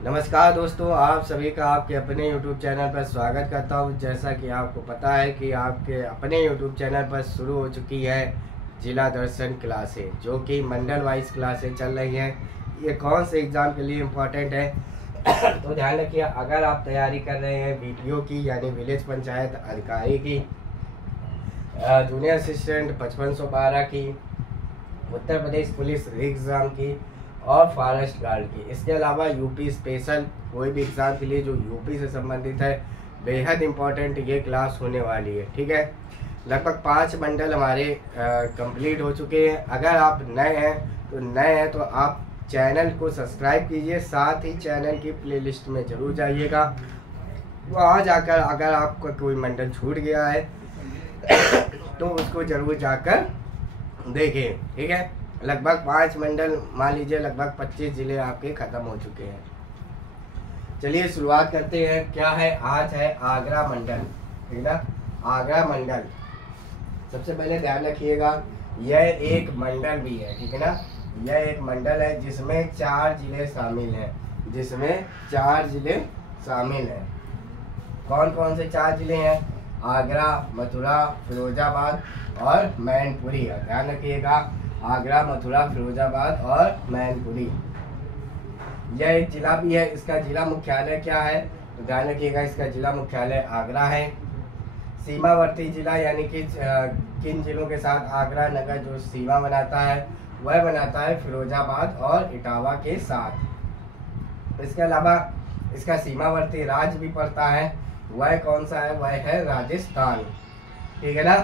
नमस्कार दोस्तों, आप सभी का आपके अपने YouTube चैनल पर स्वागत करता हूं। जैसा कि आपको पता है कि आपके अपने YouTube चैनल पर शुरू हो चुकी है जिला दर्शन क्लासें, जो कि मंडल वाइज क्लासें चल रही हैं। ये कौन से एग्ज़ाम के लिए इम्पोर्टेंट है तो ध्यान रखिए। अगर आप तैयारी कर रहे हैं BPO की यानी विलेज पंचायत अधिकारी की, जूनियर असिस्टेंट 5512 की, उत्तर प्रदेश पुलिस एग्ज़ाम की और फॉरेस्ट गार्ड की, इसके अलावा यूपी स्पेशल कोई भी एग्ज़ाम के लिए जो यूपी से संबंधित है, बेहद इम्पोर्टेंट ये क्लास होने वाली है। ठीक है, लगभग 5 मंडल हमारे कंप्लीट हो चुके हैं। अगर आप नए हैं तो आप चैनल को सब्सक्राइब कीजिए, साथ ही चैनल की प्लेलिस्ट में ज़रूर जाइएगा। वहाँ जाकर अगर आपका कोई मंडल छूट गया है तो उसको ज़रूर जाकर देखें। ठीक है, लगभग 5 मंडल, मान लीजिए लगभग 25 ज़िले आपके ख़त्म हो चुके हैं। चलिए शुरुआत करते हैं। क्या है, आज है आगरा मंडल। ठीक है ना, आगरा मंडल। सबसे पहले ध्यान रखिएगा, यह एक मंडल भी है। ठीक है ना, यह एक मंडल है जिसमें 4 ज़िले शामिल हैं। कौन कौन से 4 ज़िले हैं? आगरा, मथुरा, फिरोजाबाद और मैनपुरी। ध्यान रखिएगा, आगरा, मथुरा, फिरोजाबाद और मैनपुरी। यह एक जिला भी है। इसका जिला मुख्यालय क्या है तो ध्यान रखिएगा, इसका जिला मुख्यालय आगरा है। सीमावर्ती जिला यानी कि किन जिलों के साथ आगरा नगर जो सीमा बनाता है वह बनाता है फिरोजाबाद और इटावा के साथ। इसके अलावा इसका सीमावर्ती राज्य भी पड़ता है, वह कौन सा है? वह है राजस्थान। ठीक है ना।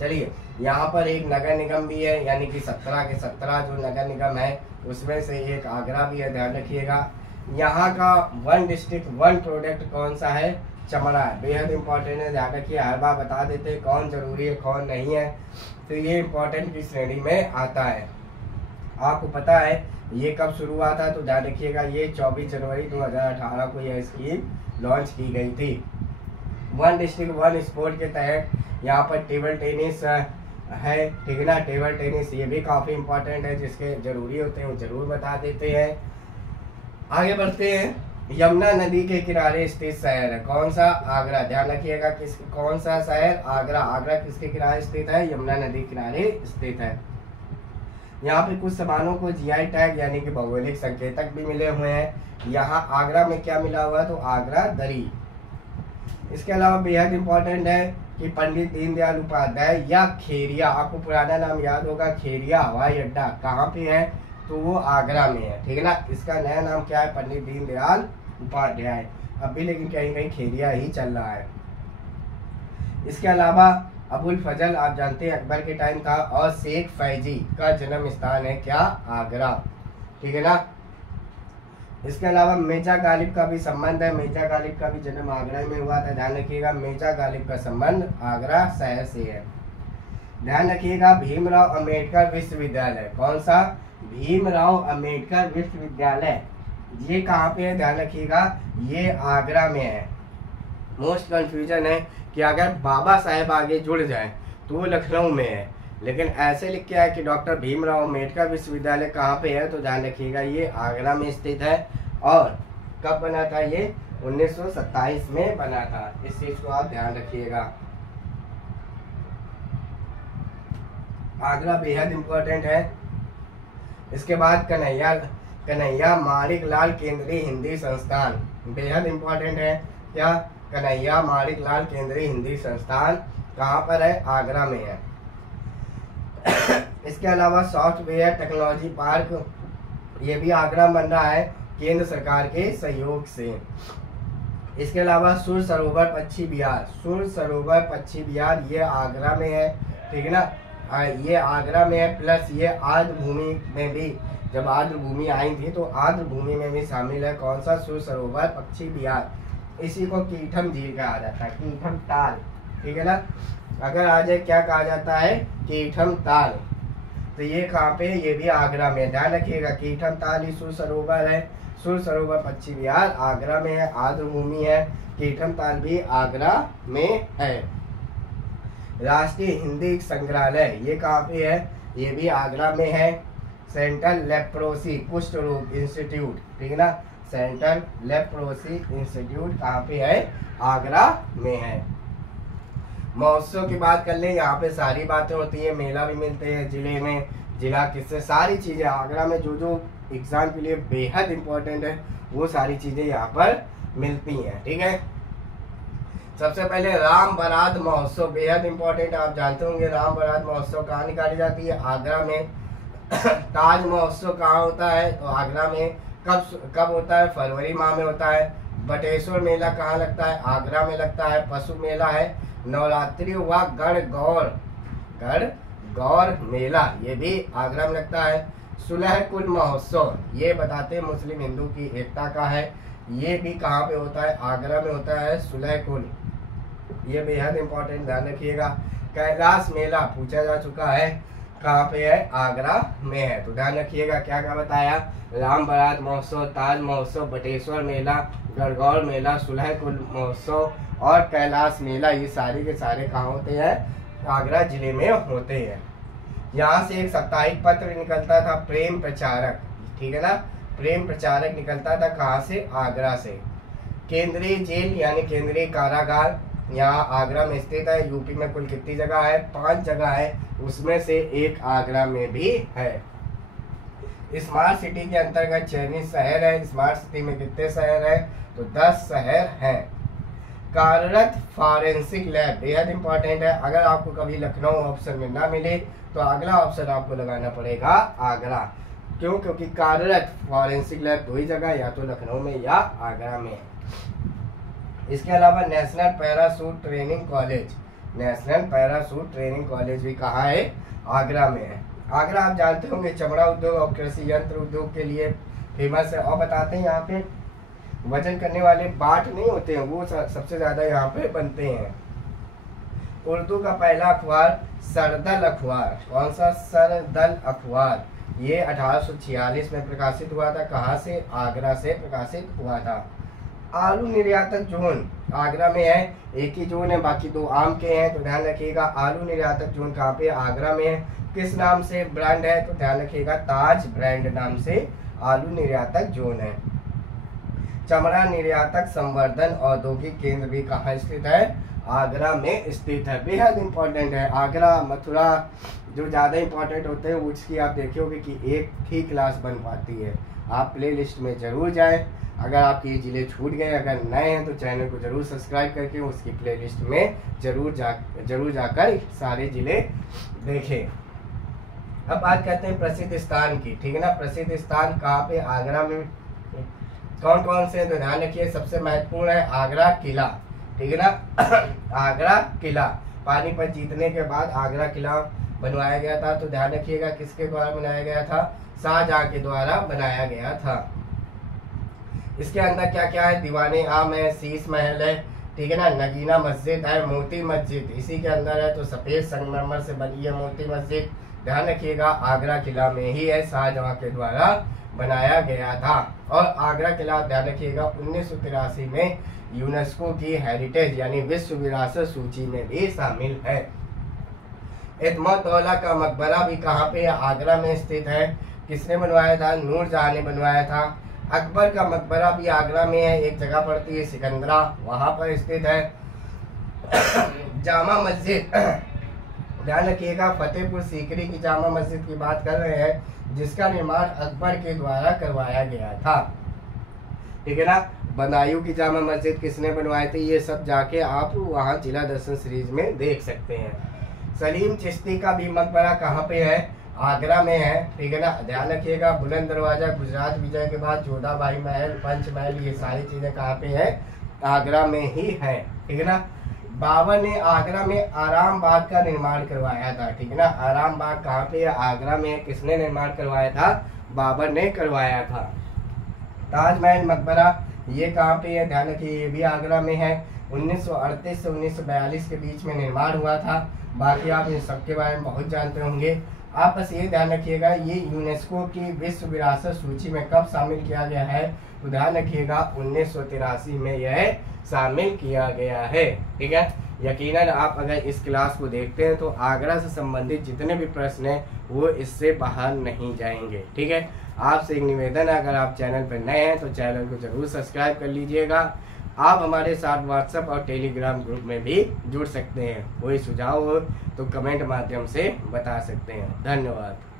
चलिए, यहाँ पर एक नगर निगम भी है, यानी कि 17 के 17 जो नगर निगम है उसमें से एक आगरा भी है। ध्यान रखिएगा, यहाँ का 1 डिस्ट्रिक्ट 1 प्रोडक्ट कौन सा है? चमड़ा है। बेहद इंपॉर्टेंट है, ध्यान रखिए। हर बार बता देते हैं कौन जरूरी है कौन नहीं है, तो ये इम्पोर्टेंट की श्रेणी में आता है। आपको पता है ये कब शुरू हुआ था तो ध्यान रखिएगा, ये 24 जनवरी 2018 को यह स्कीम लॉन्च की गई थी। 1 डिस्ट्रिक्ट 1 स्पोर्ट के तहत यहाँ पर टेबल टेनिस है। ठीक है ना, टेबल टेनिस ये भी काफ़ी इम्पोर्टेंट है, जिसके जरूरी होते हैं वो जरूर बता देते हैं। आगे बढ़ते हैं। यमुना नदी के किनारे स्थित शहर है कौन सा? आगरा। ध्यान रखिएगा, कौन सा शहर? आगरा। आगरा किसके किनारे स्थित है? यमुना नदी किनारे स्थित है। यहाँ पे कुछ सामानों को GI टैग यानी कि भौगोलिक संकेतक भी मिले हुए हैं। यहाँ आगरा में क्या मिला हुआ है तो आगरा दरी। इसके अलावा बेहद इंपॉर्टेंट है कि पंडित दीनदयाल उपाध्याय या खेरिया, आपको पुराना नाम याद होगा, खेरिया हवाई अड्डा कहाँ पे है तो वो आगरा में है। ठीक है ना, इसका नया नाम क्या है? पंडित दीनदयाल उपाध्याय। अब भी लेकिन कहीं कहीं खेरिया ही चल रहा है। इसके अलावा अबुल फजल, आप जानते हैं अकबर के टाइम था, और शेख फैजी का जन्म स्थान है क्या? आगरा। ठीक है ना। इसके अलावा मिर्जा गालिब का भी संबंध है। मिर्जा गालिब का भी जन्म आगरा में हुआ था। ध्यान रखिएगा, मिर्जा गालिब का संबंध आगरा शहर से है। ध्यान रखिएगा, भीमराव अंबेडकर विश्वविद्यालय कौन सा? भीमराव अंबेडकर विश्वविद्यालय। ये कहाँ पे है? ध्यान रखिएगा, ये आगरा में है। मोस्ट कंफ्यूजन है कि अगर बाबा साहेब आगे जुड़ जाए तो वो लखनऊ में है, लेकिन ऐसे लिख के है कि डॉक्टर भीमराव अम्बेडकर विश्वविद्यालय कहाँ पे है तो ध्यान रखिएगा, ये आगरा में स्थित है। और कब बना था? ये 1927 में बना था। इस चीज को आप ध्यान रखिएगा। आगरा बेहद इंपॉर्टेंट है। इसके बाद कन्हैया माणिक लाल केंद्रीय हिंदी संस्थान, बेहद इंपॉर्टेंट है। क्या? कन्हैया माणिक लाल केंद्रीय हिंदी संस्थान कहाँ पर है? आगरा में है। इसके अलावा सॉफ्टवेयर टेक्नोलॉजी पार्क, ये भी आगरा बन रहा है केंद्र सरकार के सहयोग से। इसके अलावा सुर सरोवर पक्षी विहार, ये आगरा में है। ठीक है ना, ये आगरा में है। प्लस ये आर्द्र भूमि में भी, जब आर्द्र भूमि आई थी तो आर्द्र भूमि में भी शामिल है। कौन सा? सुर सरोवर पक्षी विहार। इसी को कीठम झील कहा जाता है, कीठम ताल। ठीक है ना, अगर आ जाए क्या कहा जाता है? कीठम ताल। तो ये कहाँ पे? ये भी आगरा में। ध्यान रखिएगा, कीठम ताल ही सुर सरोवर है। सुर सरोवर पक्षी विहार आगरा में है, आर्द्र भूमि है। कीठम ताल भी आगरा में है। राष्ट्रीय हिंदी संग्रहालय ये कहाँ पे है? ये भी आगरा में है। सेंट्रल लेप्रोसी कुष्ठ रोग इंस्टीट्यूट, ठीक है ना। सेंट्रल लेप्रोसी इंस्टीट्यूट कहाँ पे है? आगरा में है। महोत्सव की बात कर ले, यहाँ पे सारी बातें होती है, मेला भी मिलते हैं जिले में, जिला किससे, सारी चीजें आगरा में जो जो एग्जाम के लिए बेहद इंपॉर्टेंट है वो सारी चीजें यहाँ पर मिलती हैं, ठीक है। सबसे पहले राम बारात महोत्सव बेहद इंपॉर्टेंट, आप जानते होंगे राम बारात महोत्सव कहाँ निकाली जाती है? आगरा में। ताज महोत्सव कहाँ होता है? तो आगरा में। कब होता है? फरवरी माह में होता है। बटेश्वर मेला कहाँ लगता है? आगरा में लगता है। पशु मेला है। नवरात्रि व गढ़ मेला ये भी आगरा में लगता है। सुलह कुल महोत्सव ये बताते हैं मुस्लिम हिंदू की एकता का है, ये भी कहाँ पे होता है? आगरा में होता है सुलह कुल, ये बेहद इंपॉर्टेंट, ध्यान रखिएगा। कैलाश मेला पूछा जा चुका है, कहाँ पे है? आगरा में है, तो ध्यान रखिएगा। क्या क्या बताया? राम बारात महोत्सव, ताज महोत्सव, बटेश्वर मेला, गढ़गौर मेला, सुलह कुल महोत्सव और कैलाश मेला, ये सारे के सारे कहाँ होते हैं? आगरा जिले में होते हैं। यहाँ से एक साप्ताहिक पत्र निकलता था, प्रेम प्रचारक, ठीक है ना। प्रेम प्रचारक निकलता था कहाँ से? आगरा से। केंद्रीय जेल यानी केंद्रीय कारागार यहाँ आगरा में स्थित है। यूपी में कुल कितनी जगह है? 5 जगह है, उसमें से एक आगरा में भी है। स्मार्ट सिटी के अंतर्गत चयनित शहर है। स्मार्ट सिटी में कितने शहर है? तो 10 शहर हैं। कार्यरत फॉरेंसिक लैब बेहद इंपॉर्टेंट है, अगर आपको कभी लखनऊ ऑप्शन में ना मिले तो अगला ऑप्शन आपको लगाना पड़ेगा आगरा। क्यों? क्योंकि कार्यरत फॉरेंसिक लैब 2 ही जगह, या तो लखनऊ में या आगरा में। इसके अलावा national parachute training college, national parachute training college भी कहाँ है? आगरा में है। आगरा आप जानते होंगे चमड़ा उद्योग और कृषि यंत्र उद्योग के लिए फेमस है। और बताते हैं यहाँ पे वजन करने वाले बाट नहीं होते हैं, वो सबसे ज्यादा यहाँ पे बनते हैं। उर्दू का पहला अखबार सरदल अखबार, कौन सा? सरदल अखबार, ये 1846 में प्रकाशित हुआ था। कहाँ से? आगरा से प्रकाशित हुआ था। आलू निर्यातक जोन आगरा में है, एक ही जोन है, बाकी 2 आम के हैं, तो ध्यान रखिएगा। आलू निर्यातक जोन कहाँ पे? आगरा में है। किस नाम से ब्रांड है? तो ध्यान रखिएगा ताज ब्रांड नाम से आलू निर्यातक जोन है। चमड़ा निर्यातक संवर्धन औद्योगिक केंद्र भी कहाँ स्थित है? आगरा में स्थित है, बेहद इंपॉर्टेंट है। आगरा मथुरा जो ज्यादा इंपॉर्टेंट होते हैं उसकी आप देखोगे कि एक ही क्लास बन पाती है। आप प्ले लिस्ट में जरूर जाएं। अगर आपके ये जिले छूट गए, अगर नए हैं तो चैनल को जरूर सब्सक्राइब करके उसकी प्ले लिस्ट में जरूर जाकर सारे जिले देखें। अब बात करते हैं प्रसिद्ध स्थान की, ठीक है ना। प्रसिद्ध स्थान कहाँ पे? आगरा में। कौन कौन से? तो ध्यान रखिए, सबसे महत्वपूर्ण है आगरा किला, ठीक है ना। आगरा किला पानीपत जीतने के बाद आगरा किला बनवाया गया था, तो ध्यान रखिएगा किसके द्वारा बनाया गया था? शाहजहां के द्वारा बनाया गया था। इसके अंदर क्या क्या है? दीवाने आम है, शीश महल है, ठीक है ना, नगीना मस्जिद है, मोती मस्जिद इसी के अंदर है, तो सफेद संगमरमर से बनी है मोती मस्जिद। ध्यान रखिएगा आगरा किला में ही है, शाहजहां के द्वारा बनाया गया था। और आगरा किला ध्यान रखिएगा 1983 में यूनेस्को की हेरिटेज यानी विश्व विरासत सूची में भी शामिल है। इत्मौदौला का मकबरा भी कहाँ पे? आगरा में स्थित है। किसने बनवाया था? नूरजहां ने बनवाया था। अकबर का मकबरा भी आगरा में है, एक जगह पड़ती है सिकंदरा, वहां पर स्थित है। जामा मस्जिद ध्यान रखिएगा, फतेहपुर सीकरी की जामा मस्जिद की बात कर रहे हैं, जिसका निर्माण अकबर के द्वारा करवाया गया था, ठीक है ना। बदायूं की जामा मस्जिद किसने बनवाई थी? ये सब जाके आप वहाँ जिला दर्शन सीरीज में देख सकते हैं। सलीम चिश्ती का भी मकबरा कहाँ पे है? आगरा में है, ठीक है ना। ध्यान रखिएगा बुलंद दरवाजा गुजरात विजय के बाद जोधाबाई महल, पंचमहल, ये सारी चीजें कहाँ पे है? आगरा में ही है, ठीक है ना। बाबर ने आगरा में आराम बाग का निर्माण करवाया था, ठीक है ना। आराम बाग कहाँ पे है? आगरा में। किसने निर्माण करवाया था? बाबर ने करवाया था। ताजमहल मकबरा ये कहाँ पे है? ध्यान रखिए ये भी आगरा में है। 1938 से 1942 के बीच में निर्माण हुआ था। बाकी आप इन सबके बारे में बहुत जानते होंगे। आप बस ये ध्यान रखिएगा ये यूनेस्को की विश्व विरासत सूची में कब शामिल किया गया है? तो ध्यान रखिएगा 1983 में यह शामिल किया गया है, ठीक है। यकीनन आप अगर इस क्लास को देखते हैं तो आगरा से संबंधित जितने भी प्रश्न हैं वो इससे बाहर नहीं जाएंगे। ठीक है, आपसे एक निवेदन है, अगर आप चैनल पर नए हैं तो चैनल को जरूर सब्सक्राइब कर लीजिएगा। आप हमारे साथ व्हाट्सएप और टेलीग्राम ग्रुप में भी जुड़ सकते हैं। कोई सुझाव हो तो कमेंट माध्यम से बता सकते हैं। धन्यवाद।